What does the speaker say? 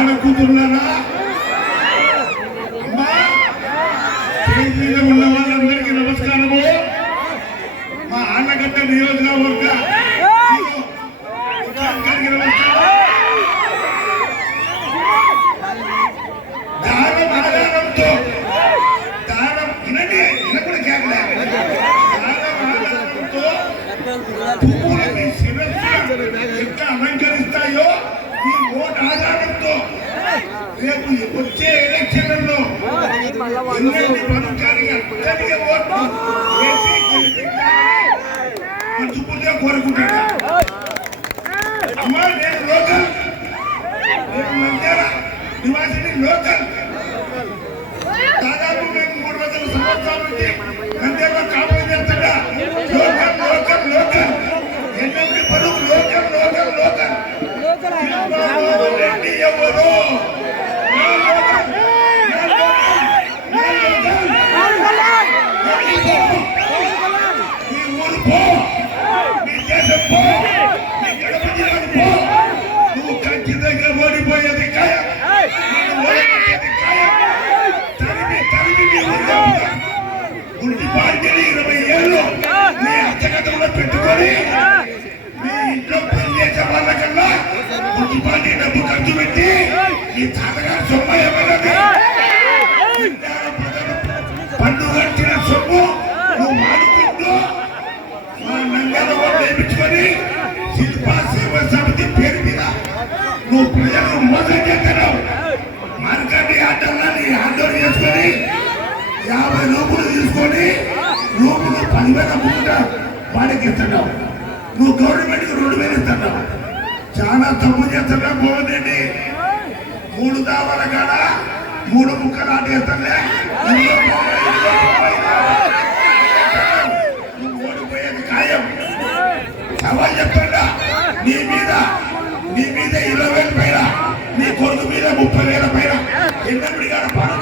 ఆడకూతురున్నారా అమ్మా స్టేజ్ మీద ఉన్న వాళ్ళందరికీ నమస్కారము. మా ఆళ్ళగడ్డ నియోజకవర్గ దానం ఆధారంతో దానం వినండి వినకుండా కేకలే దానం ఆధారంతో పువ్వులు మీ శిరస్సు ఎంత అలంకరిస్తాయో ఈ ఓటు ఆధారంతో రేపు వచ్చే ఎలక్షన్లలో ఎన్నెన్ని పథకానికి అత్యధిక ఓట్లు వేసి గెలిపించాలని మనస్ఫూర్తిగా కోరుకుంటున్నా. అమ్మా నేను లోకల్, నేను నంద్యాల నివాసిని లోకల్. దాదాపు మేము 300 సంవత్సరాల నుంచి నంద్యాల కాపులు చేస్తున్నా. లోకల్ లోకల్ లోకల్ ఎన్నెన్ని పరుగు లోకల్ లోకల్ లోకల్ రెడ్డి ఎవరు ఈ ఊరు పో, నీ దేశం పో, నీ గడప జిల్లాకు పో. నువ్వు ఖచ్చితంగా ఓడిపోయేది ఖాయం. గుంటి పార్టీని 20 ఏళ్ళు మీ అత్తగతంలో పెట్టుకొని మీ ఇంట్లో పని చేసే వాళ్ళకల్లా గుంటి పార్టీ డబ్బు ఖర్చు పెట్టి ఈ తాతగారు సొమ్ము ఏమన్నది పండుగ వచ్చిన సొమ్ము నువ్వు వాడుకుంటూ మా నంద్యాల ఓట్లు వేయించుకొని శిల్పా సేవ సమితి పేరు మీద నువ్వు ప్రజలను మోసం చేస్తున్నావు. మార్కెట్ ఆటల్లా నీ ఆందోళన చేసుకొని 50 రూపులు తీసుకొని రూపులు 10,000 అమ్ముకుంటా వాడికి ఇస్తున్నావు. నువ్వు గవర్నమెంట్కి 2,000 ఇస్తున్నావు. చాలా తప్పు చేస్తున్నావు. బాగుందండి 3 దావాల కాడ 3 ముక్కలు ఆటేస్తానులే. నువ్వు ఓడిపోయేది ఖాయం. సవాల్ చెప్తున్నా నీ మీద 20,000 పైన, నీ కొడుకు మీద 30,000 పైన ఎన్నప్పుడు కాడ పనులు